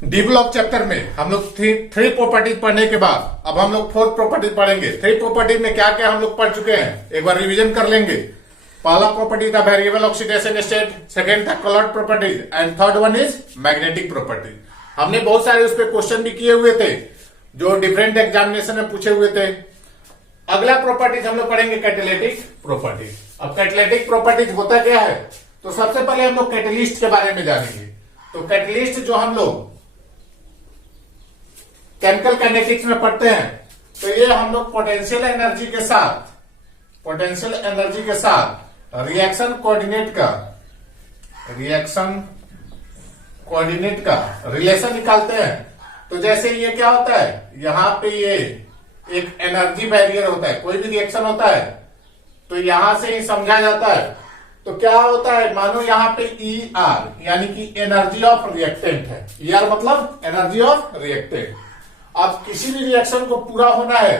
D block chapter में हम लोग थ्री प्रॉपर्टीज पढ़ने के बाद अब हम लोग फोर्थ प्रॉपर्टी पढ़ेंगे। थ्री प्रॉपर्टीज में क्या क्या हम लोग पढ़ चुके हैं एक बार रिवीजन कर लेंगे। पहला प्रॉपर्टी था वेरिएबल ऑक्सीडेशन स्टेट, सेकेंड था coloured properties and third one is magnetic property. हमने बहुत सारे उस पर क्वेश्चन भी किए हुए थे जो डिफरेंट एग्जामिनेशन में पूछे हुए थे। अगला प्रॉपर्टीज हम लोग पढ़ेंगे कैटालिटिक प्रॉपर्टीज। अब कैटालिटिक प्रॉपर्टीज होता क्या है, तो सबसे पहले हम लोग कैटलिस्ट के बारे में जानेंगे। तो कैटलिस्ट जो हम लोग केमिकल काइनेटिक्स में पढ़ते हैं, तो ये हम लोग पोटेंशियल एनर्जी के साथ रिएक्शन कोऑर्डिनेट का रिलेशन निकालते हैं। तो जैसे ये क्या होता है, यहां पे ये एक एनर्जी बैरियर होता है, कोई भी रिएक्शन होता है तो यहां से ही समझा जाता है। तो क्या होता है, मानो यहाँ पे ई आर यानी कि एनर्जी ऑफ रिएक्टेंट है। ई आर मतलब एनर्जी ऑफ रिएक्टेंट। अब किसी भी रिएक्शन को पूरा होना है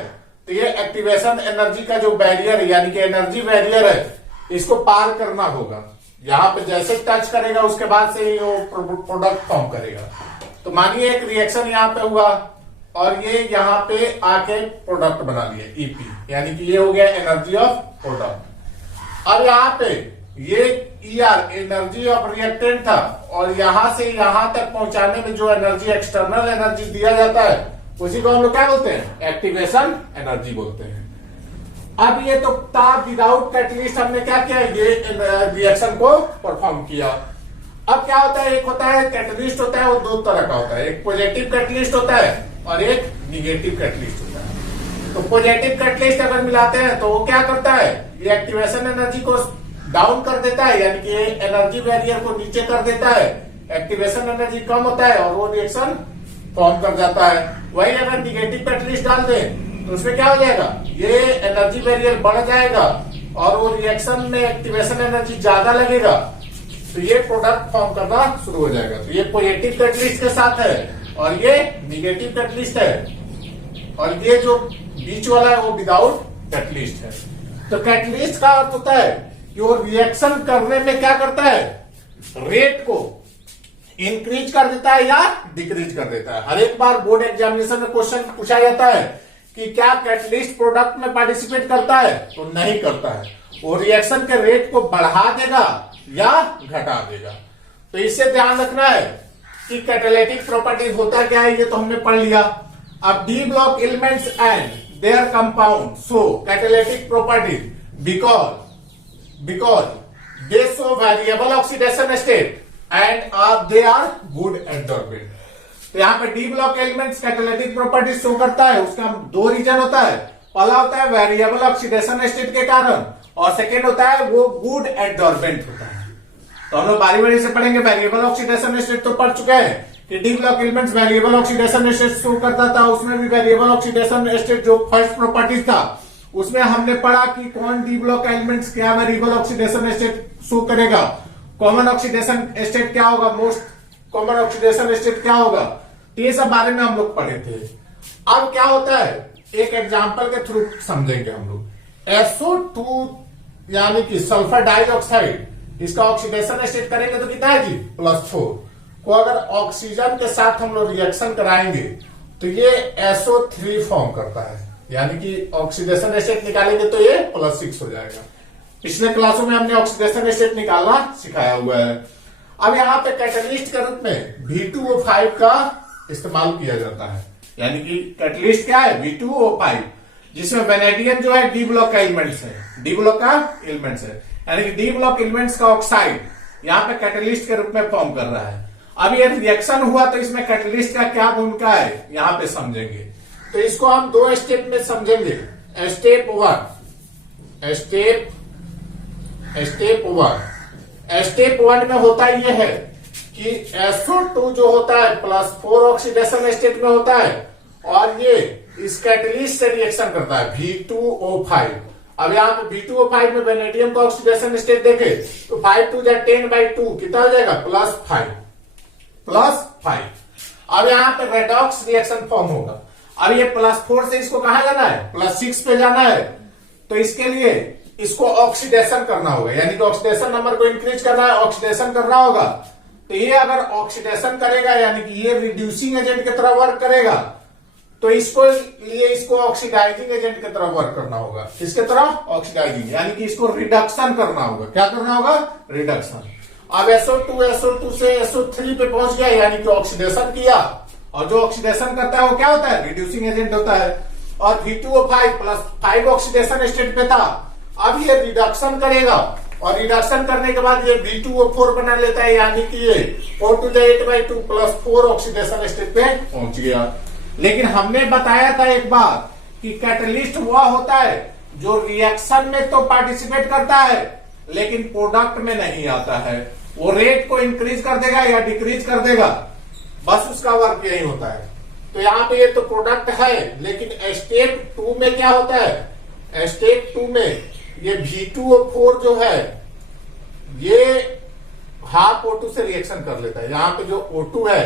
तो ये एक्टिवेशन एनर्जी का जो बैरियर यानी कि एनर्जी बैरियर है, इसको पार करना होगा। यहाँ पे जैसे टच करेगा उसके बाद से ही वो प्रोडक्ट फॉर्म करेगा। तो मानिए एक रिएक्शन यहाँ पे हुआ और ये यहाँ पे आके प्रोडक्ट बना लिया ईपी, यानी कि ये हो गया एनर्जी ऑफ प्रोडक्ट। अब यहाँ पे ये E R energy of reactant था और यहां से यहां तक पहुंचाने में जो एनर्जी एक्सटर्नल एनर्जी दिया जाता है उसी को हम लोग क्या बोलते हैं, एक्टिवेशन एनर्जी बोलते हैं। अब ये तो था विदाउट कैटलिस्ट, हमने क्या किया, ये रिएक्शन को परफॉर्म किया। अब क्या होता है, एक होता है कैटलिस्ट होता है, वो दो तरह का होता है, एक पॉजिटिव कैटलिस्ट होता है और एक निगेटिव कैटलिस्ट होता है। तो पॉजिटिव कैटलिस्ट अगर मिलाते हैं तो वो क्या करता है, ये एक्टिवेशन एनर्जी को डाउन कर देता है, यानी कि एनर्जी बैरियर को नीचे कर देता है, एक्टिवेशन एनर्जी कम होता है और वो रिएक्शन फॉर्म कर जाता है। वही अगर निगेटिव कैटलिस्ट डाल दें तो उसमें क्या हो जाएगा, ये एनर्जी बैरियर बढ़ जाएगा और वो रिएक्शन में एक्टिवेशन एनर्जी ज्यादा लगेगा, तो ये प्रोडक्ट फॉर्म करना शुरू हो जाएगा। तो ये पॉजिटिव कैटलिस्ट के साथ है और ये निगेटिव कैटलिस्ट है, और ये जो बीच वाला है वो विदाउट कैटलिस्ट है। तो कैटलिस्ट का अर्थ होता है कि वो रिएक्शन करने में क्या करता है, रेट को इंक्रीज कर देता है या डिक्रीज कर देता है। हर एक बार बोर्ड एग्जामिनेशन में क्वेश्चन पूछा जाता है कि क्या कैटलिस्ट प्रोडक्ट में पार्टिसिपेट करता है, तो नहीं करता है। वो रिएक्शन के रेट को बढ़ा देगा या घटा देगा। तो इससे ध्यान रखना है कि कैटालिटिक प्रॉपर्टीज होता क्या है, ये तो हमने पढ़ लिया। अब D block elements and there compound show catalytic properties because they show variable oxidation state and they are good adsorbent। तो यहाँ पे D block elements catalytic properties show करता है, उसका दो रीजन होता है। पहला होता है वेरिएबल ऑक्सीडेशन स्टेट के कारण और सेकेंड होता है वो गुड एडसॉर्बेंट होता है। तो हम लोग बारी बारी से पढ़ेंगे। वेरिएबल ऑक्सीडेशन स्टेट तो पढ़ चुके हैं कि D block elements variable oxidation state show करता था, उसमें भी वेरिएबल ऑक्सीडेशन स्टेट जो फर्स्ट प्रॉपर्टीज था उसमें हमने पढ़ा कि कौन डी ब्लॉक एलिमेंट्स क्या वेरिएबल ऑक्सीडेशन स्टेट शो करेगा, कॉमन ऑक्सीडेशन स्टेट क्या होगा, मोस्ट कॉमन ऑक्सीडेशन स्टेट क्या होगा, तो ये सब बारे में हम लोग पढ़े थे। अब क्या होता है, एक एग्जांपल के थ्रू समझेंगे हम लोग। SO2 यानी कि सल्फर डाइऑक्साइड, इसका ऑक्सीडेशन स्टेट करेंगे तो कितना है जी, +4 को अगर ऑक्सीजन के साथ हम लोग रिएक्शन कराएंगे तो ये SO3 फॉर्म करता है, यानी कि ऑक्सीडेशन स्टेट निकालेंगे तो ये +6 हो जाएगा। पिछले क्लासों में हमने ऑक्सीडेशन स्टेट निकालना सिखाया हुआ है। अब यहाँ पे कैटलिस्ट के रूप में V2O5 का इस्तेमाल किया जाता है, यानी कि कैटलिस्ट क्या है, V2O5, जिसमें वेनेडियम जो है डी ब्लॉक का एलिमेंट्स है, डी ब्लॉक का एलिमेंट्स है, यानी कि डी ब्लॉक एलिमेंट्स का ऑक्साइड यहाँ पे कैटलिस्ट के रूप में फॉर्म कर रहा है। अब ये रिएक्शन हुआ तो इसमें कैटलिस्ट का क्या भूमिका है यहाँ पे समझेंगे। तो इसको हम दो स्टेप में समझेंगे। स्टेप वन में होता ये है कि SO2 जो होता है +4 ऑक्सीडेशन स्टेट में होता है और ये इस कैटलिस्ट से रिएक्शन करता है V2O5। अब यहाँ पे V2O5 में वेनेडियम का ऑक्सीडेशन स्टेट देखे तो 5 2 10/2 कितना हो जाएगा, +5। अब यहाँ पे रेडॉक्स रिएक्शन फॉर्म होगा। अब ये +4 से इसको कहा जाना है, +6 पे जाना है, तो इसके लिए इसको ऑक्सीडेशन करना होगा, यानी कि ऑक्सीडेशन नंबर को इंक्रीज करना है, ऑक्सीडेशन करना होगा। तो ये अगर ऑक्सीडेशन करेगा यानी कि ये रिड्यूसिंग एजेंट की तरह वर्क करेगा, तो इसको ऑक्सीडाइजिंग एजेंट की तरह वर्क करना होगा। किसके तरह? ऑक्सीडाइजिंग, यानी कि इसको रिडक्शन करना होगा। क्या करना होगा? रिडक्शन। अब SO2 से SO3 पे पहुंच गया, यानी कि ऑक्सीडेशन किया, और जो ऑक्सीडेशन करता है वो क्या होता है? रिड्यूसिंग एजेंट होता है। और V2O5 प्लस 5 ऑक्सीडेशन स्टेट पे था, अब ये रिडक्शन करेगा, और रिडक्शन करने के बाद ये V2O4 बना लेता है, यानी कि ये 4⁸ प्लस 4 ऑक्सीडेशन स्टेट पे पहुंच गया। लेकिन हमने बताया था एक बात कि कैटलिस्ट वह होता है जो रिएक्शन में तो पार्टिसिपेट करता है लेकिन प्रोडक्ट में नहीं आता है। वो रेट को इंक्रीज कर देगा या डिक्रीज कर देगा, बस उसका वर्क यही होता है। तो यहाँ पे ये तो प्रोडक्ट है, लेकिन स्टेप 2 में क्या होता है? स्टेप 2 में ये V2O4 जो है ये हाफ O2 से रिएक्शन कर लेता है। यहाँ पे जो O2 है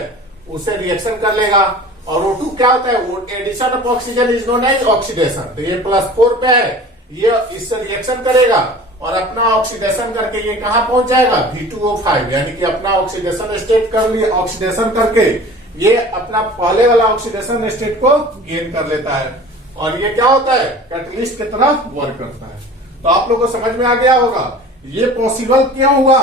उसे रिएक्शन कर लेगा, और O2 क्या होता है? Addition of oxygen is known as oxidation. तो ये +4 पे है, ये इससे रिएक्शन करेगा और अपना ऑक्सीडेशन करके ये कहां पहुंच जाएगा? V2O5, यानी कि अपना ऑक्सीडेशन स्टेट कर लिया, ऑक्सीडेशन करके ये अपना पहले वाला ऑक्सीडेशन स्टेट को गेन कर लेता है, और ये क्या होता है? कैटलिस्ट की तरह वर्क करता है। तो आप लोगों को समझ में आ गया होगा ये पॉसिबल क्यों हुआ,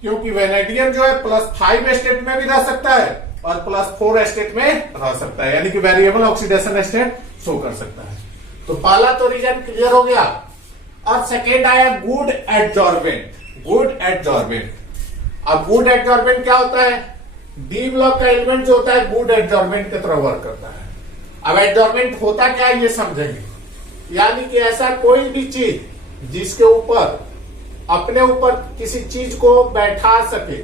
क्योंकि वेनेडियम जो है +5 स्टेट में भी रह सकता है और +4 स्टेट में रह सकता है, यानी कि वेरिएबल ऑक्सीडेशन स्टेट शो कर सकता है। तो पहला तो रीजन क्लियर हो गया। और सेकेंड आया गुड एडजॉर्बेंट। गुड एडजॉर्बेंट, अब गुड एडजॉर्बेंट क्या होता है? डी ब्लॉक का एलिमेंट जो होता है गुड एडजॉर्बेंट की तरह वर्क करता है। अब एडजॉर्बेंट होता क्या है ये समझेंगे, यानी कि ऐसा कोई भी चीज जिसके ऊपर अपने ऊपर किसी चीज को बैठा सके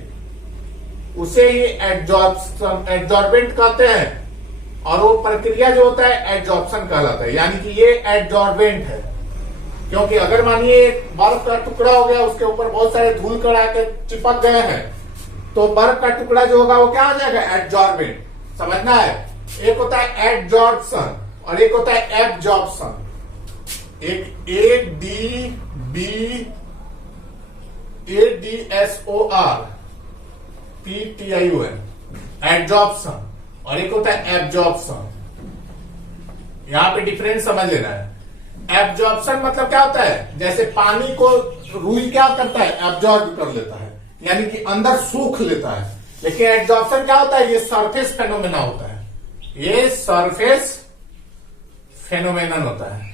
उसे ही एडजॉर्बेंट कहते हैं, और वो प्रक्रिया जो होता है एडजॉर्प्शन कहलाता है। यानी कि ये एडजॉर्बेंट है, क्योंकि अगर मानिए बर्फ का टुकड़ा हो गया, उसके ऊपर बहुत सारे धूल कण आके चिपक गए हैं, तो बर्फ का टुकड़ा जो होगा वो क्या हो जाएगा? एडजॉर्बेंट। समझना है, एक होता है एडजॉर्प्शन और एक होता है एब्जॉर्प्शन। एक ADSORPTION एडजॉर्प्शन, और एक होता है एब्जॉर्प्शन। यहां पे डिफरेंस समझ लेना है। एब्जॉर्प्शन मतलब क्या होता है? जैसे पानी को रुई क्या करता है? एब्जॉर्ब कर लेता है, यानी कि अंदर सूख लेता है। लेकिन एब्जॉर्प्शन क्या होता है? ये सरफेस फेनोमेना होता है, ये सरफेस फेनोमेनन होता है,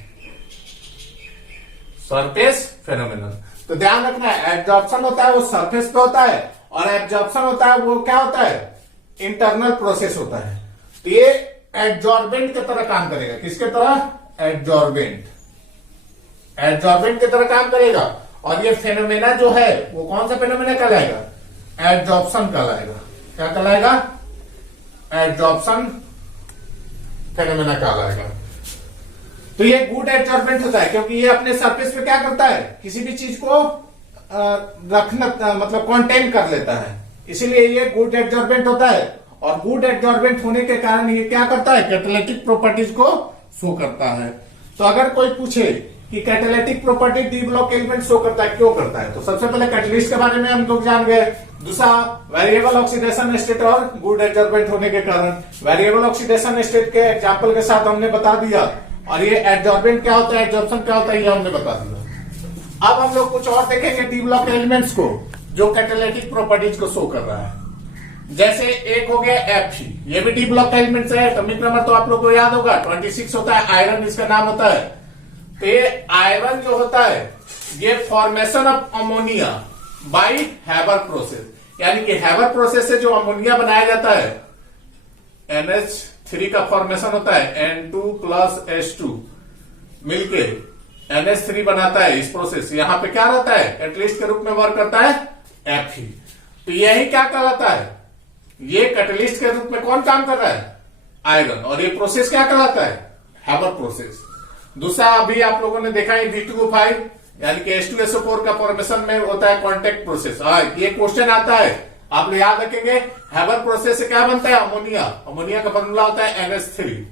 सरफेस फेनोमेनन। तो ध्यान रखना है, एब्जॉर्प्शन होता है वो सरफेस पे होता है, और एब्जॉर्प्शन होता है वो क्या होता है? इंटरनल प्रोसेस होता है। तो ये एडजॉर्बेंट की तरह काम करेगा। किसके तरह? एडजॉर्बेंट, एडजॉर्बेंट की तरह काम करेगा। और ये फेनोमेना जो है वो कौन सा फेनोमेना कहलाएगा? एडजॉर्प्शन कहलाएगा। क्या कहलाएगा? एडजॉर्प्शन फेनोमेना कहलाएगा। तो ये गुड एडजॉर्बेंट होता है, क्योंकि ये अपने सरफेस पे क्या करता है? किसी भी चीज को रखना, मतलब कंटेन कर लेता है, इसीलिए ये गुड एडजॉर्बेंट होता है। और गुड एडजॉर्बेंट होने के कारण ये क्या करता है? कैटालिटिक प्रॉपर्टीज को शो करता है। तो अगर कोई पूछे कि catalytic property D block element show करता है, क्यों करता है, तो सबसे पहले कैटलिस्ट के बारे में हम लोग जान गए। दूसरा वेरिएबल ऑक्सीडेशन स्टेट और गुड एडजॉर्बेंट होने के कारण। वेरिएबल ऑक्सीडेशन स्टेट के एग्जांपल के साथ हमने बता दिया, और ये एडजॉर्बेंट क्या होता है, एडजॉर्प्शन क्या होता है, ये हमने बता दिया। अब हम लोग कुछ और देखेंगे डी ब्लॉक एलिमेंट्स को जो कैटालिटिक प्रॉपर्टीज को शो कर रहा है। जैसे एक हो गया Fe, ये भी डी ब्लॉक एलिमेंट्स है। एटॉमिक नंबर तो आप लोग को याद होगा 26 होता है। आयरन इसका नाम होता है। तो ये आयरन जो होता है ये formation of ammonia bye Haber process, यानी कि हैबर प्रोसेस से जो अमोनिया बनाया जाता है, NH3 का फॉर्मेशन होता है, N2 + H2 मिलके NH3 बनाता है। इस प्रोसेस यहां पे क्या रहता है? कैटलिस्ट के रूप में वर्क करता है Fe। तो यही क्या कहलाता है? ये कैटलिस्ट के रूप में कौन काम कर रहा है? आयरन। और ये प्रोसेस क्या कहलाता है? Haber process. दूसरा अभी आप लोगों ने देखा है V2O5, यानी कि H2SO4 का फॉर्मेशन में होता है कांटेक्ट प्रोसेस। ये क्वेश्चन आता है, आप लोग याद रखेंगे। हैबर प्रोसेस से क्या बनता है? अमोनिया। अमोनिया का फॉर्मूला होता है NH3।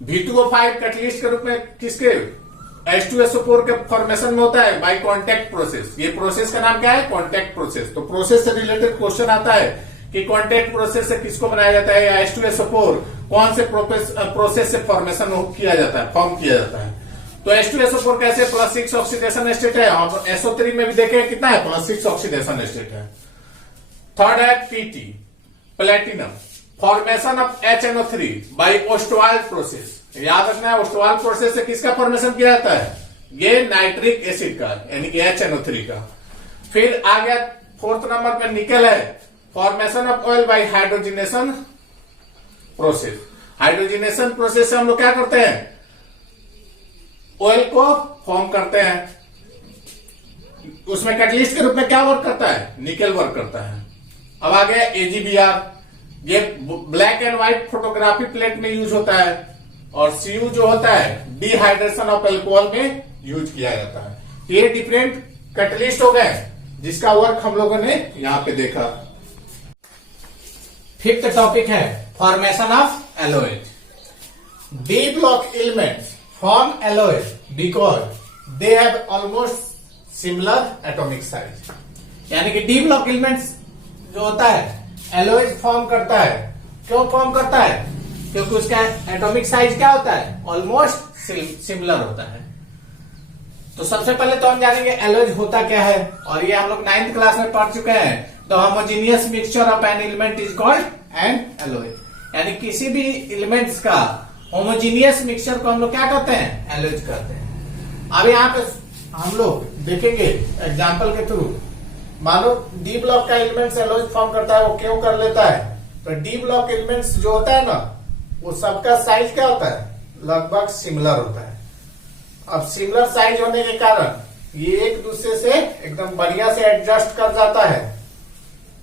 V2O5 कैटलिस्ट के रूप में किसके? H2SO4 के फॉर्मेशन में होता है बाय कांटेक्ट प्रोसेस। ये प्रोसेस का नाम क्या है? Contact process. तो प्रोसेस से रिलेटेड क्वेश्चन आता है कि कांटेक्ट प्रोसेस से किसको बनाया जाता है, या H2SO4 कौन से प्रोसेस से फॉर्मेशन किया जाता है, फॉर्म किया जाता है। तो H2SO4 कैसे +6 ऑक्सीडेशन स्टेट है, और SO3 में भी देखें कितना है, +6 ऑक्सीडेशन स्टेट है। थर्ड है PT platinum, formation of HNO3 by Ostwald process. याद रखना है, ओस्टवाल्ड प्रोसेस से किसका फॉर्मेशन किया जाता है, ये नाइट्रिक एसिड का, यानी कि HNO3 का। फिर आ गया 4th नंबर पे निकल है, formation of oil bye hydrogenation process. Hydrogenation process से हम लोग क्या करते हैं, ऑयल को फॉर्म करते हैं। उसमें कैटलिस्ट के रूप में क्या वर्क करता है, निकल वर्क करता है। अब आ गया AgBr, ये black and white photography plate में यूज होता है, और Cu जो होता है डिहाइड्रेशन ऑफ एल्कोहल में यूज किया जाता है। ये डिफरेंट कैटलिस्ट हो गए जिसका वर्क हम लोगों ने यहां पे देखा। 5th टॉपिक है formation of alloys. D block elements form alloys because they have almost similar atomic size. यानी कि डी ब्लॉक एलिमेंट्स जो होता है एलॉयज फॉर्म करता है। क्यों फॉर्म करता है, क्योंकि उसका एटॉमिक साइज क्या होता है, ऑलमोस्ट सिमिलर होता है। तो सबसे पहले तो हम जानेंगे एलॉयज होता क्या है, और ये हम लोग 9th क्लास में पढ़ चुके हैं। The homogeneous mixture of an element is called an alloy. यानी किसी भी एलिमेंट्स का होमोजेनियस मिक्सचर को हम लोग क्या कहते हैं, एलॉयज कहते हैं। अब यहाँ पे हम लोग देखेंगे एग्जाम्पल के थ्रू। मानो डी ब्लॉक का एलिमेंट्स एलॉयज फॉर्म करता है, वो क्यों कर लेता है, तो डी ब्लॉक एलिमेंट्स जो होता है ना, वो सबका साइज क्या होता है, लगभग सिमिलर होता है। अब सिमिलर साइज होने के कारण ये एक दूसरे से एकदम बढ़िया से एडजस्ट कर जाता है,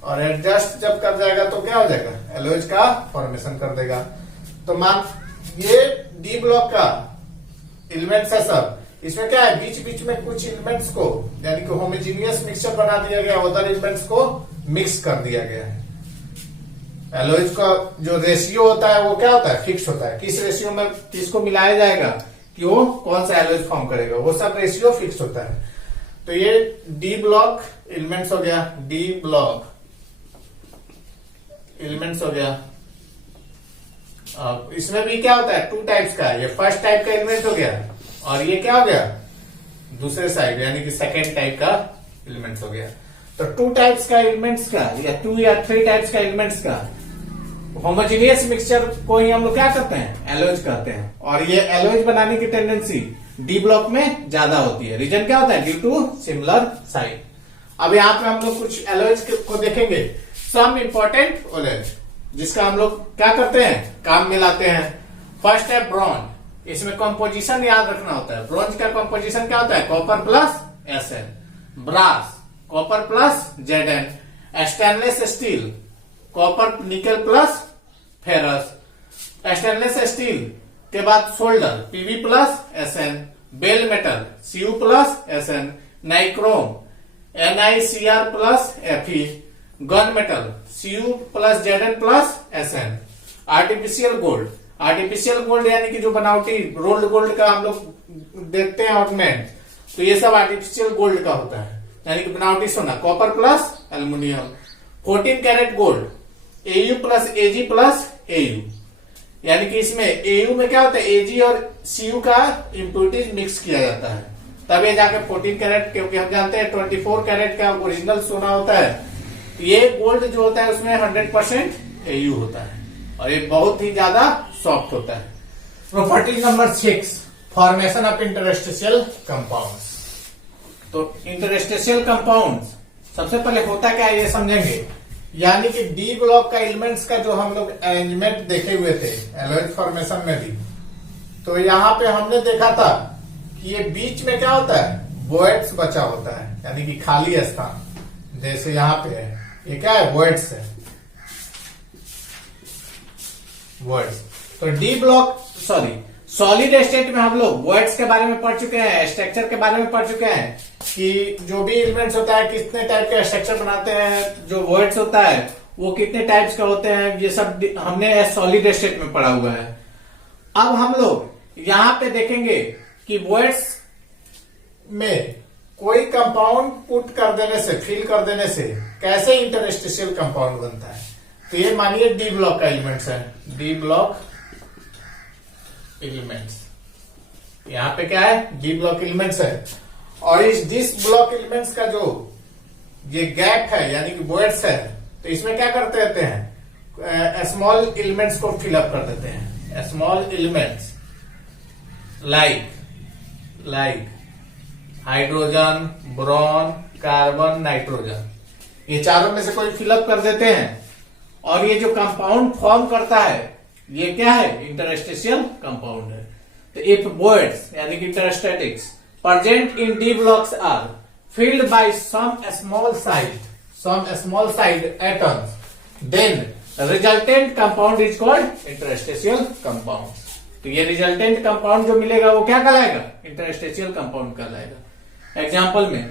और एडजस्ट जब कर जाएगा तो क्या हो जाएगा, एलॉयज का फॉर्मेशन कर देगा। तो मान ये डी ब्लॉक का एलिमेंट्स है सब, इसमें क्या है, बीच बीच में कुछ एलिमेंट्स को यानी कि होमोजेनियस मिक्सचर बना दिया गया, अदर एलिमेंट्स को मिक्स कर दिया गया है। एलॉयज का जो रेशियो होता है वो क्या होता है, फिक्स होता है। किस रेशियो में किसको मिलाया जाएगा कि वो कौन सा एलॉयज फॉर्म करेगा, वो सब रेशियो फिक्स होता है। तो ये डी ब्लॉक एलिमेंट्स हो गया, डी ब्लॉक एलिमेंट्स हो गया। इसमें भी क्या होता है, 2 टाइप्स का, ये फर्स्ट टाइप का एलिमेंट हो गया, और ये क्या हो गया, दूसरे साइड यानी कि सेकेंड टाइप का एलिमेंट्स हो गया। तो 2 टाइप्स का एलिमेंट्स का, या 2 या 3 टाइप्स का एलिमेंट्स का होमोजेनियस मिक्सचर को ही हम लोग क्या करते हैं, एलॉयज कहते हैं। और ये एलॉयज बनाने की टेंडेंसी डी ब्लॉक में ज्यादा होती है। रीजन क्या होता है, ड्यू टू सिमिलर साइज। अब यहाँ पे हम लोग कुछ एलॉयज को देखेंगे, सम इंपॉर्टेंट एलॉयज जिसका हम लोग क्या करते हैं, काम में लाते हैं। फर्स्ट है ब्रॉन्ज, इसमें कंपोजिशन याद रखना होता है। ब्रॉन्ज का कंपोजिशन क्या होता है, copper plus Sn। Brass copper plus Zn। Stainless steel copper nickel plus ferrous. Stainless steel के बाद solder Pb plus Sn। Bell metal Cu plus Sn। Nichrome NiCr plus Fe। Gun metal Cu plus Zn plus Sn। Artificial gold, artificial gold यानी कि जो बनावटी rolled gold का हम लोग देखते हैं ऑर्नामेंट, तो ये सब आर्टिफिशियल गोल्ड का होता है, यानी कि बनावटी सोना, copper plus aluminium. 14 carat gold Au plus Ag plus Au, यानी कि इसमें Au में क्या होता है, Ag और Cu का इम्प्योरिटीज मिक्स किया जाता है, तब ये जाके 14 कैरेट, क्योंकि हम जानते हैं 24 कैरेट का ओरिजिनल सोना होता है। ये गोल्ड जो होता है उसमें 100% Au होता है, और ये बहुत ही ज्यादा सॉफ्ट होता है। Property number 6, formation of interstitial compounds. तो इंटरस्टिशियल कंपाउंड्स सबसे पहले होता क्या है ये समझेंगे। यानी कि डी ब्लॉक का एलिमेंट्स का जो हम लोग अरेंजमेंट देखे हुए थे एलॉयज फॉर्मेशन में भी, तो यहाँ पे हमने देखा था कि ये बीच में क्या होता है, वॉइड्स बचा होता है, यानी कि खाली स्थान। जैसे यहाँ पे है, ये क्या है, वॉइड्स है, वॉइड्स। तो डी ब्लॉक सॉलिड स्टेट में हम लोग वॉइड्स के बारे में पढ़ चुके हैं, स्ट्रक्चर के बारे में पढ़ चुके हैं कि जो भी एलिमेंट्स होता है कितने टाइप के स्ट्रक्चर बनाते हैं, जो वॉइड्स होता है वो कितने टाइप्स का होते हैं, ये सब हमने सॉलिड स्टेट में पढ़ा हुआ है। अब हम लोग यहाँ पे देखेंगे कि वॉइड्स में कोई कंपाउंड पुट कर देने से, फिल कर देने से कैसे इंटरस्टिशियल कंपाउंड बनता है। तो ये मानिए डी ब्लॉक का एलिमेंट्स है, डी ब्लॉक एलिमेंट्स, यहां पे क्या है, डी ब्लॉक एलिमेंट्स है। और इस डिस ब्लॉक एलिमेंट्स का जो ये गैप है यानी कि वॉइड्स है, तो इसमें क्या करते रहते हैं, स्मॉल एलिमेंट्स को फिलअप कर देते हैं, small elements like hydrogen, boron, carbon, nitrogen, ये चारों में से कोई फिलअप कर देते हैं और ये जो कंपाउंड फॉर्म करता है ये क्या है, इंटरस्टिशियल कंपाउंड है। तो इफ वॉइड्स यानी कि interstitials present in the blocks are filled by some small size atoms, then resultant compound is called interstitial compound। तो ये रिजल्टेंट कंपाउंड जो मिलेगा वो क्या कहलाएगा, इंटरस्टिशियल कंपाउंड कहलाएगा। एग्जांपल में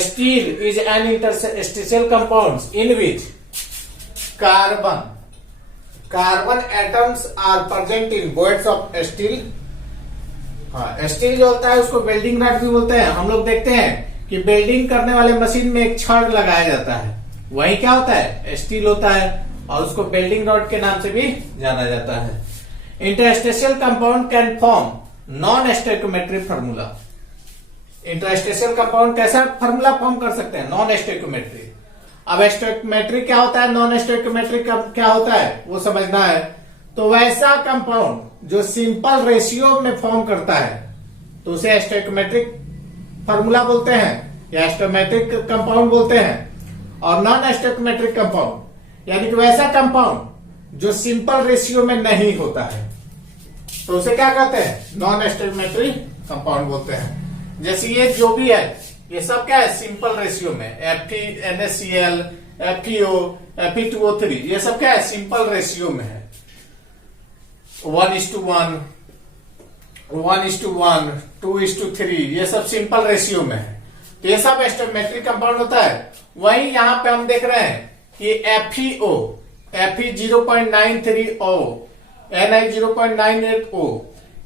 steel is an interstitial compound in which carbon atoms are present in voids of steel. हाँ, स्टील जो होता है उसको वेल्डिंग रॉड भी बोलते हैं। हम लोग देखते हैं कि वेल्डिंग करने वाले मशीन में एक छड़ लगाया जाता है, वही क्या होता है, स्टील होता है, और उसको वेल्डिंग रॉड के नाम से भी जाना जाता है। Interstitial compound can form non stoichiometric formula. Interstitial compound कैसा फार्मूला फॉर्म कर सकते हैं, नॉन स्टोइकोमेट्रिक। अब स्टोइकोमेट्रिक क्या होता है, नॉन स्टोइकोमेट्रिक क्या होता है वो समझना है। तो वैसा कंपाउंड जो सिंपल रेशियो में फॉर्म करता है तो उसे स्टोइकोमेट्रिक फार्मूला बोलते हैं या स्टोइकोमेट्रिक कंपाउंड बोलते हैं। और नॉन स्टोइकोमेट्रिक कंपाउंड यानी कि वैसा कंपाउंड जो सिंपल रेशियो में नहीं होता है तो उसे क्या कहते हैं, नॉन स्टोइकोमेट्रिक कंपाउंड बोलते हैं। जैसे ये जो भी है ये सब क्या है, सिंपल रेशियो में, NaCl, FeO, Fe2O3, ये सब क्या है, सिंपल रेशियो में है, 1:1, 1:1, 2:3, ये सब सिंपल रेशियो में है। तो ये सब स्टोइकोमेट्रिक कंपाउंड होता है। वही यहां पे हम देख रहे हैं कि FeO, Fe 0.93O, Ni 0.98O,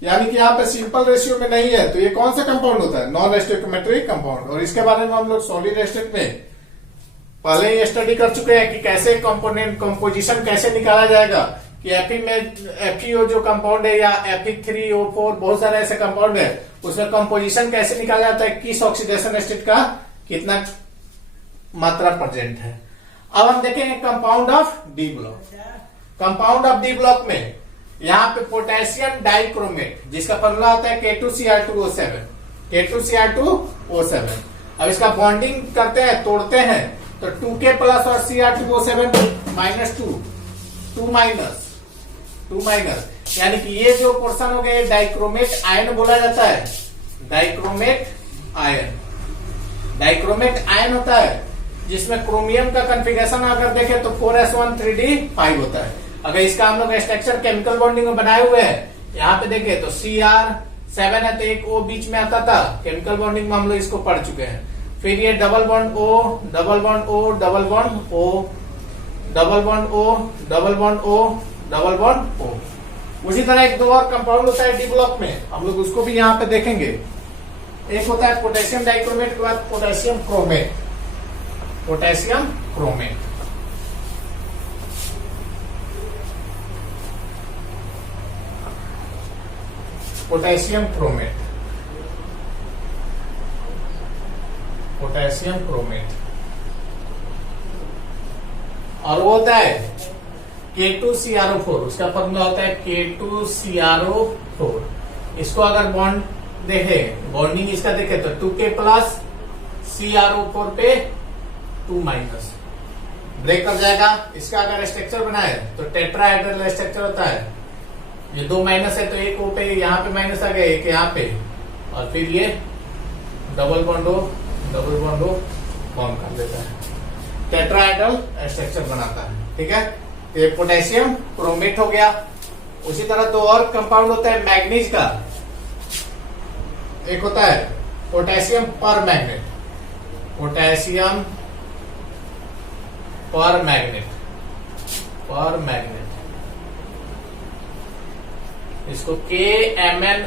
यानी कि यहाँ पे सिंपल रेशियो में नहीं है। तो ये कौन सा कंपाउंड होता है, नॉन स्टोइकोमेट्रिक कंपाउंड। और इसके बारे में हम लोग सॉलिड स्टेट में पहले ही स्टडी कर चुके हैं कि कैसे कंपोनेंट कंपोजिशन कैसे निकाला जाएगा, कि Fe में FeO जो कंपाउंड है या Fe3O4 बहुत सारे ऐसे कंपाउंड है, उसमें कंपोजिशन कैसे निकाला जाता है, किस ऑक्सीडेशन स्टेट का कितना मात्रा प्रेजेंट है। अब हम देखेंगे compound of D block. Compound of D block में यहाँ पे पोटेशियम डाइक्रोमेट जिसका फॉर्मूला होता है K2Cr2O7, K2Cr2O7। अब इसका बॉन्डिंग करते हैं, तोड़ते हैं, तो 2K प्लस और Cr2O7 -2 माइनस, यानी कि ये जो पोर्शन हो गया डाइक्रोमेट आयन बोला जाता है। डाइक्रोमेट आयन होता है जिसमें क्रोमियम का कॉन्फ़िगरेशन अगर देखें तो 4s1 3d5 होता है। अगर इसका हम लोग स्ट्रक्चर केमिकल बॉन्डिंग में बनाए हुए हैं, यहाँ पे देखें तो Cr7 है तो एक O बीच में आता था, केमिकल बॉन्डिंग में हम लोग इसको पढ़ चुके हैं। फिर ये double bond O, double bond O, double bond O, double bond O, double bond O, double bond O। उसी तरह एक दो और कंपाउंड होता है डी ब्लॉक में, हम लोग उसको भी यहाँ पे देखेंगे। एक होता है पोटेशियम डाइक्रोमेट के बाद potassium chromate. Potassium chromate potassium chromate potassium chromate और वो होता है K2Cr4, उसका फॉर्मूला होता है K2Cr4। इसको अगर बॉन्ड देखे, बॉन्डिंग इसका देखे तो 2K प्लस Cr4 पे 2 माइनस ब्रेक कर जाएगा। इसका अगर स्ट्रक्चर बनाए तो टेट्राहेड्रल स्ट्रक्चर होता है। ये 2 माइनस है तो एक O पे, यहाँ पे माइनस आ गया, एक यहाँ पे, और फिर ये डबल बॉन्ड O फॉर्म कर देता है, टेट्राहेड्रल स्ट्रक्चर बनाता है। ठीक है, ये पोटेशियम क्रोमेट हो गया। उसी तरह दो और कंपाउंड होता है मैग्नीज का। एक होता है पोटेशियम परमैग्नेट, पोटेशियम परमैग्नेट, इसको KMnO4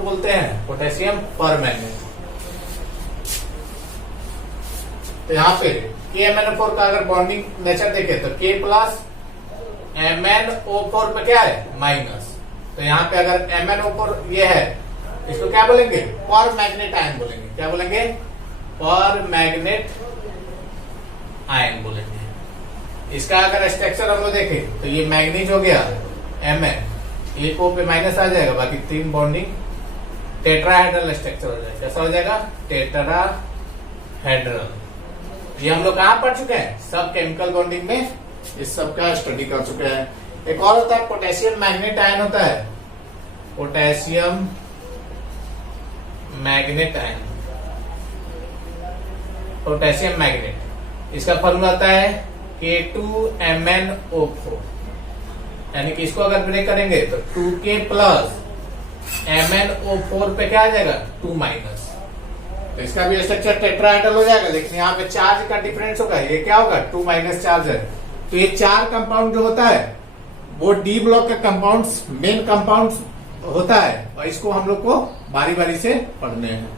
बोलते हैं, पोटेशियम परमैग्नेट। तो यहाँ पे KMnO4 का अगर बॉन्डिंग नेचर देखे तो K प्लस MnO4 पे क्या है माइनस। तो यहाँ पे अगर MnO4 ये है, इसको क्या बोलेंगे, पर मैग्नेट आयन बोलेंगे। क्या बोलेंगे, पर मैग्नेट आयन बोलेंगे। इसका अगर स्ट्रक्चर हम लोग देखें तो ये मैग्नीज हो गया Mn, एक O पे माइनस आ जाएगा, बाकी 3 बॉन्डिंग टेट्राहेड्रल स्ट्रक्चर हो जाएगा। कैसा हो जाएगा, टेट्राहेड्रल। ये हम लोग कहाँ पढ़ चुके हैं, सब केमिकल बॉन्डिंग में इस सब का स्टडी कर चुके हैं। एक और होता है पोटेशियम मैग्नेट आयन होता है, potassium manganate ion, potassium magnet. इसका फॉर्मूला आता है K2MnO4, यानी कि इसको अगर ब्रेक करेंगे तो 2K प्लस MnO4 पे क्या आ जाएगा, 2 माइनस। तो इसका भी स्ट्रक्चर टेट्राहेड्रल हो जाएगा, लेकिन यहाँ पे चार्ज का डिफरेंस होगा। ये क्या होगा, 2 माइनस चार्ज है। तो ये 4 कंपाउंड जो होता है वो डी ब्लॉक का कंपाउंड्स, मेन कंपाउंड्स होता है, और इसको हम लोग को बारी बारी से पढ़ने हैं।